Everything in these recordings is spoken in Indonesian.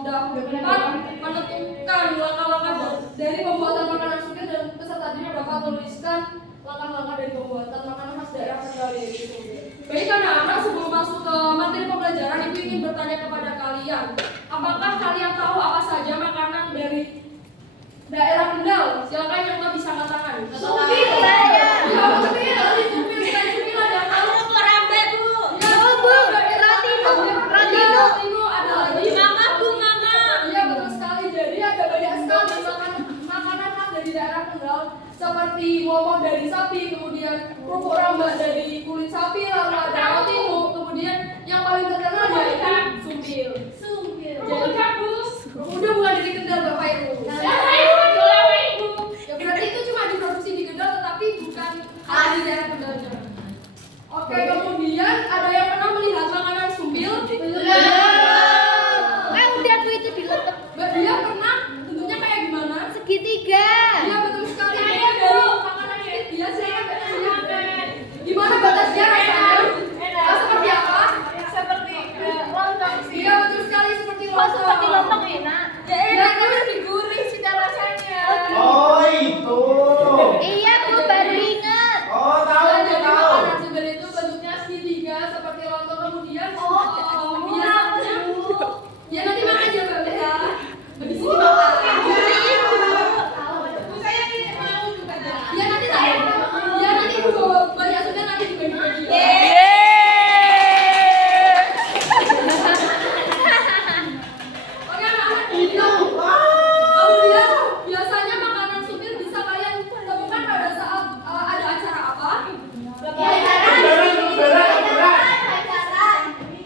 sudah menentukan langkah-langkah dari pembuatan makanan sumpil dan peserta didik dapat menuliskan langkah-langkah dari pembuatan makanan khas daerah Kendal yaitu sumpil. Baik anak-anak, sebelum masuk ke materi pembelajaran, Ibu ingin bertanya kepada kalian, apakah kalian tahu apa saja makanan dari daerah Kendal? Silakan yang nggak bisa angkat tangan. Sumpil saya. Ya, sumpil ada tahu. Kerambe Bu. Ya, Bu. Ratino ada lagi. Mama Bu, Mama. Iya betul sekali. Jadi ada banyak sekali makanan khas dari daerah Kendal seperti momok dari sapi, kemudian kerupuk rambak dari kulit sapi, lalu ada ratino, kemudian yang paling terkenal yaitu sumpil. Jadi udah bukan dari Kendal Bapak Ibu. Ya berarti itu cuma diproduksi di Kendal tetapi bukan khas di daerah Kendalnya. Oke, kemudian ada yang pernah melihat makanan sumpil? Udah Bu itu diletak Mbak Dia pernah? Bentuknya kayak gimana? segitiga. Iya betul sekali. Dia dari makanan ini biasanya gimana batasnya rasanya? Seperti apa? Seperti lontong sih. Iya betul sekali seperti Kok lontong. seperti lontong enak? Ya itu lebih gurih cita rasanya. Oh itu. Iya Bu, baru ingat. Oh tahu Dan jadi tahu. makanan sumpil itu bentuknya segitiga seperti lontong, kemudian biasanya ya nanti makan aja Mbak Bea. Di sini makan. Ya nanti saya. Ya nanti Ibu bawa banyak sudah nanti dibagi-bagi. Oke anak-anak, kemudian biasanya makanan sumpil bisa kalian temukan pada saat ada acara apa?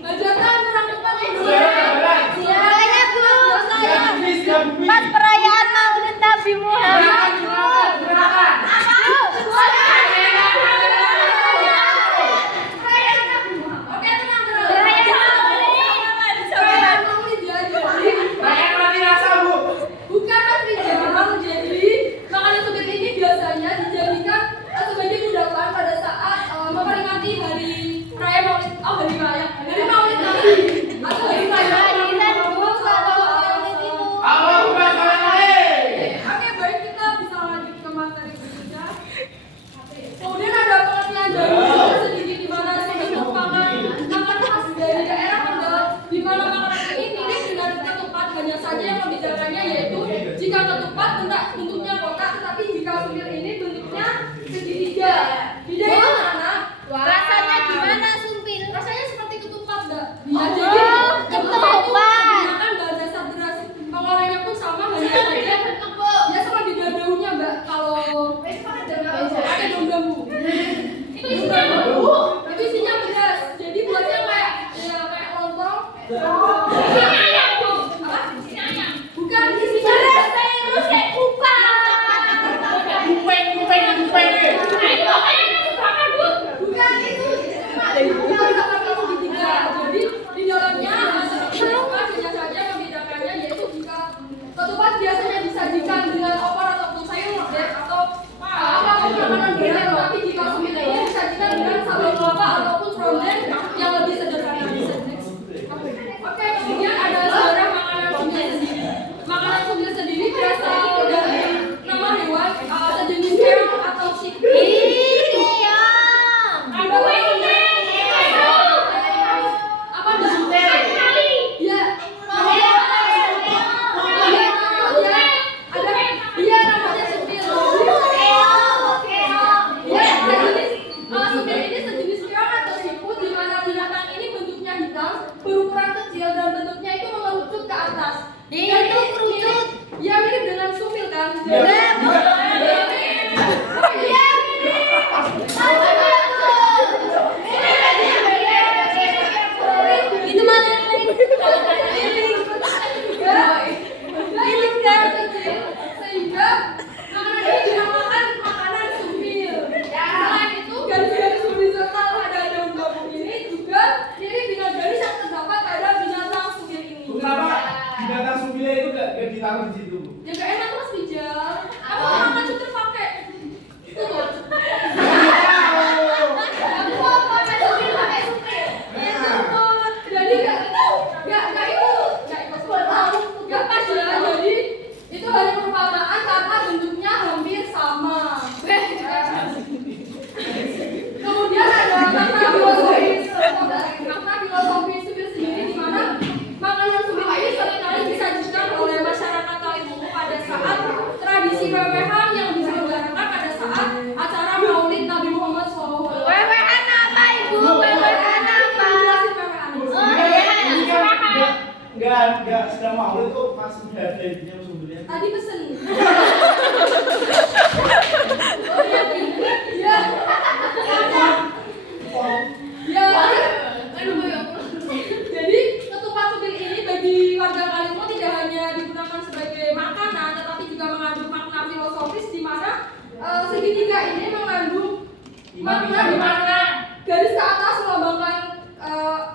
Hajatan kurang tepat ya. Soalnya Bu, Siap Bu. pas perayaan Maulid Nabi Muhammad. Oke tenang. Perayaan Maulid ya. Jadi Pakai roti rasa Bu. bukan Mas Rijal. Jadi makanan sumpil ini biasanya dijadikan sebagai kudapan pada saat memperingati hari raya Maulid. Oh hari raya. Hari Maulid Nabi atau hari raya. Allah bukan kalian. Oke, baik kita bisa lanjut ke materi berikutnya. Kemudian ada pengertian dari sedikit di mana sumpil merupakan makanan khas dari daerah Kendal, di mana makanan ini mirip dengan ketupat, hanya saja yang membedakannya yaitu jika ketupat bentuknya kotak, tetapi jika sumpil ini bentuknya segitiga. Bedanya mana? Rasanya gimana sumpil? Rasanya seperti ketupat, Mbak. Ya, jadi ketupat. menggunakan bahan dasar beras. Pengolahannya pun sama, hanya saja ya sama beda daunnya, Mbak. Kalau ada daun bambu. Itu isinya bambu. Itu isinya beras. Jadi buatnya kayak lontong. Isinya ayam, Bu. Apa? Isinya ayam. Bukan isinya beras. Terus kayak kupat. Kupeng. Nah, itu ayamnya dibakar, Bu. Bukan itu cuma segitiga. Jadi di dalamnya ada ketupat, hanya saja membedakannya yaitu jika ketupat biasanya disajikan dengan opor ataupun sayur atau apapun makanan berat, tapi jika sumpil ini disajikan dengan sambal kelapa ataupun serundeng yang lebih sederhana. Oke, kemudian ada sejarah makanan sumpil sendiri. Makanan sumpil sendiri berasal dari nama hewan sejenis keong atau sikri. Apa ya? Iya namanya sumpil. Sumpil ini sejenis keong atau siput di mana binatang ini bentuknya hitam, berukuran kecil dan bentuknya itu mengerucut ke atas. Itu kerucut. Ya mirip dengan sumpil kan? Itu mana yang lain? Sehingga makanan ini dinamakan makanan sumpil. Selain itu, garis-garis horizontal pada daun bambu ini juga mirip dengan garis yang terdapat pada binatang sumpil ini. Kenapa binatang sumpilnya itu nggak sedang mau itu pas udah ada intinya sumbernya. Tadi pesen. Oh iya, iya. Ya. Jadi ketupat supir ini bagi warga Kalimo tidak hanya digunakan sebagai makanan, tetapi juga mengandung makna filosofis di mana segitiga ini mengandung makna di mana garis ke atas melambangkan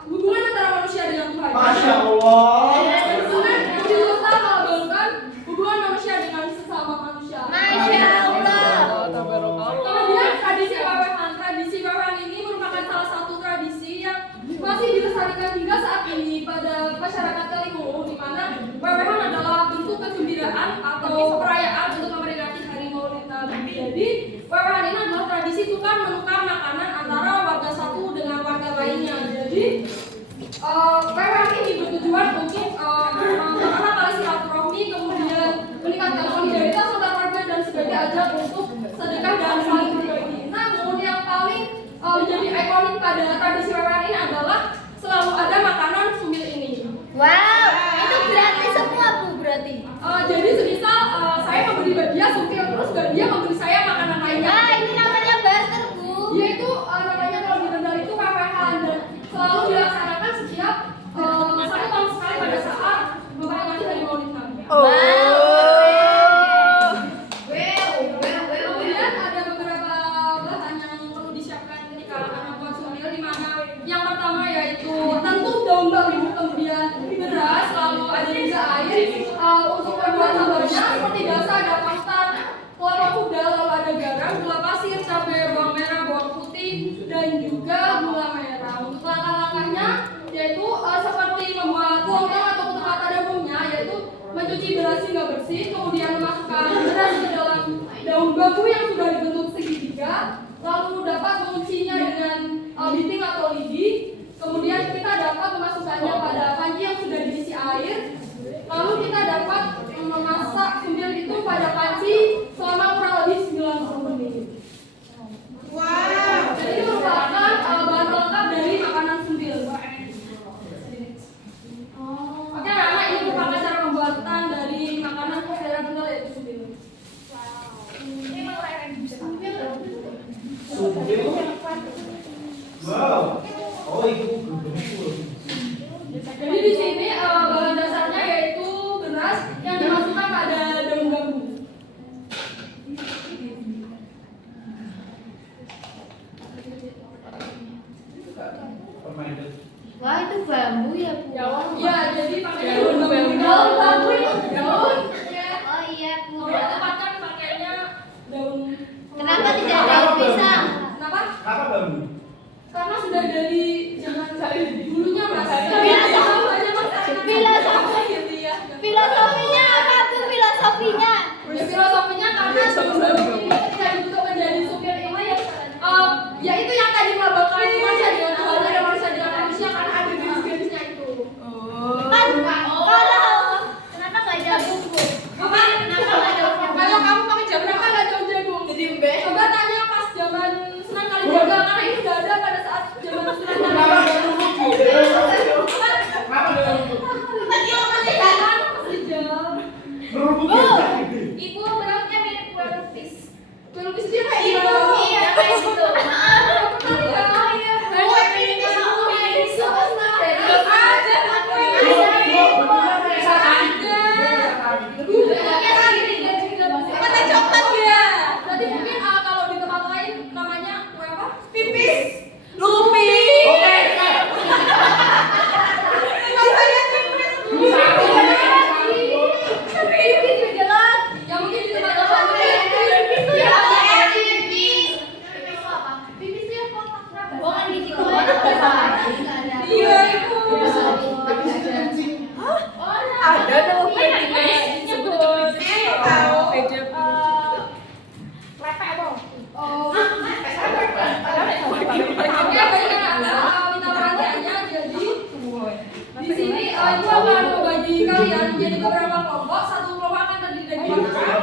hubungan antara manusia dengan Tuhan. Masya Allah. Kemudian yang di serta melambangkan hubungan manusia dengan sesama manusia. Masya Allah. Kemudian tradisi wewehan ini merupakan salah satu tradisi yang masih dilestarikan hingga saat ini pada masyarakat Kalimo, di mana wewehan adalah bentuk kegembiraan atau perayaan untuk memperingati Hari Maulid Nabi. Jadi wewehan ini adalah tradisi tukar menukar makanan antara warga satu dengan warga lainnya. Jadi wewehan ini bertujuan untuk mengenal tali silaturahmi, kemudian meningkatkan solidaritas antar warga dan sebagai ajang untuk sedekah dan saling berbagi. Namun yang paling menjadi ikonik pada tradisi wewehan ini adalah selalu ada makanan sumbil ini. Wow, itu gratis semua Bu berarti. Jadi semisal saya memberi dia sumbil terus dan dia memberi saya makanan lainnya. Nah, ini namanya barter Bu. Yaitu namanya kalau di Kendal itu wewehan dan selalu dilaksanakan setiap 1 tahun sekali pada saat memperingati Hari Maulid Nabi. Kemudian ada beberapa bahan yang perlu disiapkan ketika akan membuat sumbil, di mana yang pertama yaitu tentu daun bambu, kemudian beras, lalu ada juga air. Untuk membuat sambalnya seperti biasa ada parutan kelapa muda, lalu ada garam, gula pasir, cabai, bawang merah, bawang putih, dan juga gula merah. Untuk langkah-langkahnya yaitu seperti membuat lontong atau ketupat pada umumnya, yaitu mencuci beras hingga bersih, kemudian memasukkan beras ke dalam daun bambu yang sudah dibentuk segitiga, lalu dapat menguncinya dengan biting atau lidi. Kemudian kita dapat memasukkannya pada panci yang sudah diisi air, lalu kita dapat memasak sumbil itu pada panci selama kurang lebih 90 menit. Wow. Jadi ini merupakan bahan pelengkap dari makanan sumbil. Oke, karena ini merupakan cara pembuatan dari makanan daerah Kendal yaitu sumbil. Sumbil. Wow. Oh itu. Jadi di sini bahan dasarnya yaitu beras yang dimasukkan pada daun bambu. Wah, itu bambu ya Bu. Ya, jadi pakainya daun bambu. Daun bambu itu daun. Oh iya Bu. Kalau tempatkan pakainya daun. Kenapa tidak daun pisang? Kenapa? Apa bambu? Karena sudah dari zaman dulunya Mas. Filosofinya apa Bu? Filosofinya? Ya, filosofinya karena sebelum ini ketika dibentuk menjadi supir ini ya itu yang tadi melambangkan manusia dengan Tuhan dan manusia dengan manusia karena ada garis-garisnya itu. Kan kalau kenapa nggak jagung Bu? Apa? Kalau kamu pakai jam berapa nggak jagung? Coba tanya pas zaman Sunan Kalijaga karena ini udah ada pada saat zaman Sunan Kalijaga. Kenapa dengan rumput? Rumput Bu, ya? Ibu bentuknya mirip kue lupis. Kue lupis itu kayak gitu. Iya, kayak gitu. Tadi mungkin kalau di tempat lain namanya kue apa? Pipis. Oke. Ya mungkin di tempat lain Itu ya. pipis itu yang kotak berapa? Bukan di situ aja. Iya itu. Ada tuh pipis. Oh. Oke, baiklah minta perhatiannya. Jadi di sini ibu akan membagi kalian menjadi beberapa kelompok. Satu kelompok akan terdiri dari makanan.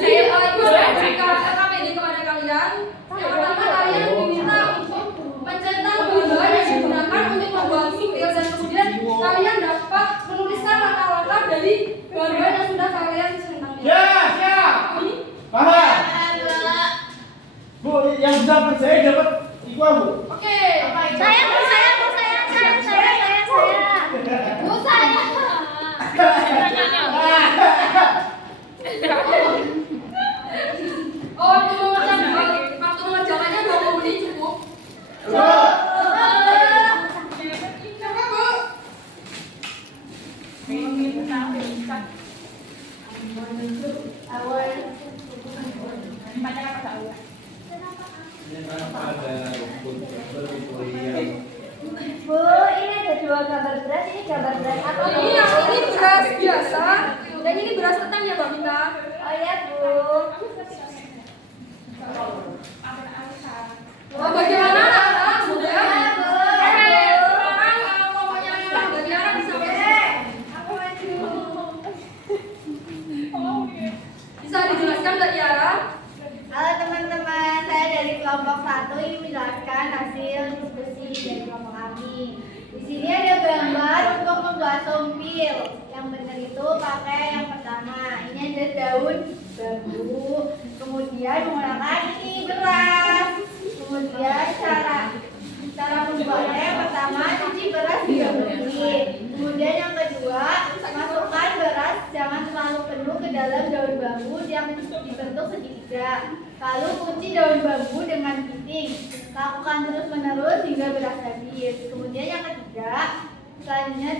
Jadi ibu akan berikan KPD kepada kalian. Yang pertama kalian diminta untuk mencetak bahan yang digunakan untuk membuat sumbil dan kemudian kalian dapat menuliskan sama saya dapat ikhwan, Bu. Oke. Saya. Bu, saya. Oh, waktu mengerjakannya 20 menit cukup. Coba. Coba, Bu. Bu, ini ada 2 gambar beras. Ini gambar beras apa? Ini beras biasa dan ini beras ketan ya, Mbak Mita. Oh iya, Bu. Oh, bagaimana anak-anak? Sudah? Bu. Sekarang pokoknya Mbak Tiara bisa Aku maju. bisa dijelaskan Mbak Tiara? Halo teman-teman, saya dari kelompok 1 ingin menjelaskan hasil diskusi dari kelompok kami. Di sini ada gambar untuk membuat sumpil. Yang benar itu pakai yang pertama. Ini ada daun bambu. Kemudian menggunakan ini beras. Kemudian cara membuatnya yang pertama cuci beras 3 menit. Kemudian yang kedua masukkan beras jangan terlalu penuh ke dalam daun bambu yang dibentuk segitiga. Lalu kunci daun bambu dengan piting. Lakukan terus menerus hingga beras habis. Kemudian yang ketiga selanjutnya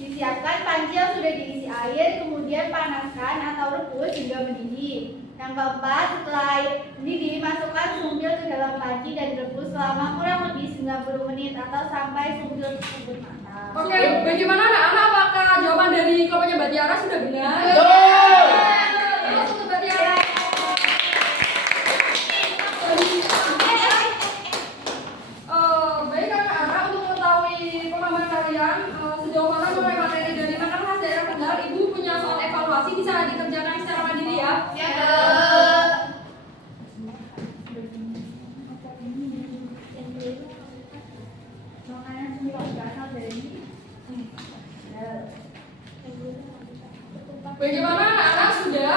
disiapkan panci yang sudah diisi air, kemudian panaskan atau rebus hingga mendidih. Yang keempat, setelah air mendidih, masukkan sumpil ke dalam panci dan rebus selama kurang lebih 90 menit atau sampai sumpil tersebut matang. Oke, bagaimana anak-anak? Apakah jawaban dari kelompoknya Mbak Tiara sudah benar? Betul. Terus untuk Mbak Tiara. Baik anak-anak, untuk mengetahui pemahaman kalian sejauh mana mengenai materi dari makanan khas daerah Kendal, Ibu punya soal evaluasi bisa dikerjakan secara mandiri ya? Bagaimana anak-anak sudah?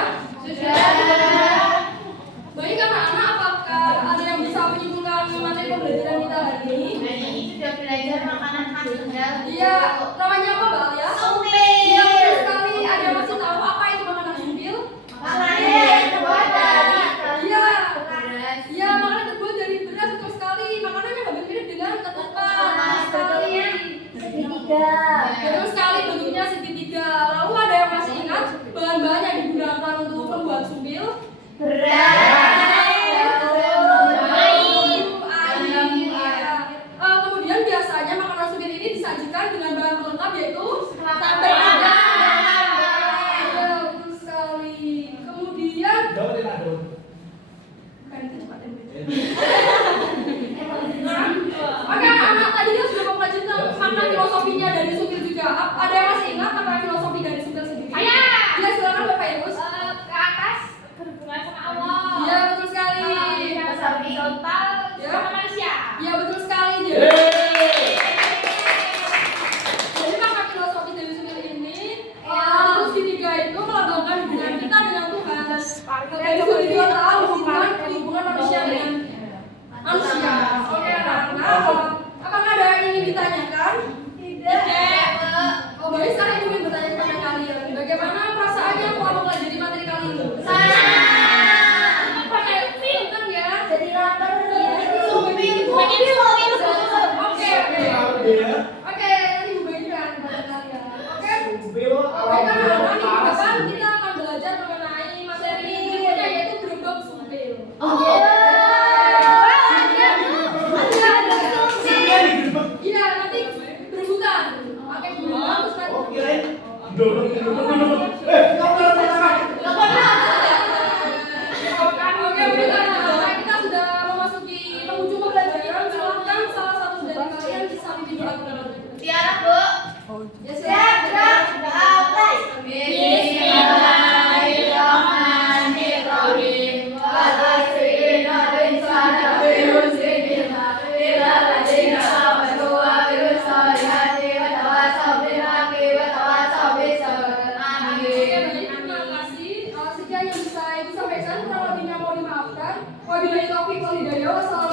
Baik anak-anak, apakah ada yang bisa menyimpulkan materi pembelajaran kita hari ini? Sudah belajar makanan khas Kendal. Iya, namanya apa Mbak Alia? Sumpil. Iya, betul sekali. Ada yang masih tahu apa itu makanan sumpil? Makanan yang terbuat dari Iya. beras. Iya, makanan terbuat dari beras, betul sekali. Makanannya hampir mirip dengan ketupat. Betul sekali. Segitiga. Betul sekali, bentuknya segitiga. Lalu ada yang masih ingat bahan-bahan yang digunakan untuk membuat sumpil? Kemudian biasanya makanan sumpil ini disajikan dengan bahan pelengkap yaitu sambal kacang. Iya, betul sekali. Kemudian Dapatin adon. bukan itu cepat Oke anak-anak, tadi kan sudah mempelajari tentang makna filosofinya dari sumpil juga. Ada yang masih ingat makna filosofi dari sumpil sendiri? Iya, silakan Bapak Ibu. Ke atas berhubungan sama Allah. Iya, betul sekali. Horizontal Ya. sama manusia. Iya, betul sekali. Jadi makna filosofi dari sumpil ini terus segitiga itu melambangkan hubungan kita dengan Tuhan. Dari horizontal hubungan manusia dengan manusia. Oke anak-anak, apakah ada yang ingin ditanyakan? Tidak. Oh baik, sekarang ibu ingin bertanya kepada kalian, bagaimana perasaannya setelah mempelajari materi kali ini? Senang ya? Jadi lapar ya. Sumpil. Oke, Ya. nanti ibu bagikan kepada kalian. Oke. Sumpil Baik ala anak-anak, minggu panas. depan kita akan belajar mengenai materi berikutnya yaitu gerobak sumpil. Sumpil digerebek. Iya, nanti berebutan. Pakai bunga terus kan. Oh, kirain gedobek. Oke, baik anak-anak, kita sudah memasuki penghujung pembelajaran. Silahkan salah satu dari kalian bisa pimpin doa kita. Tiara, Bu. Ya, Siap, gerak. Doa. Bismillahirrahmanirrahim. Terima kasih. Sekian yang bisa Ibu sampaikan. Kurang lebihnya mohon dimaafkan. Wabillahi taufiq wal hidayah. Wassalamualaikum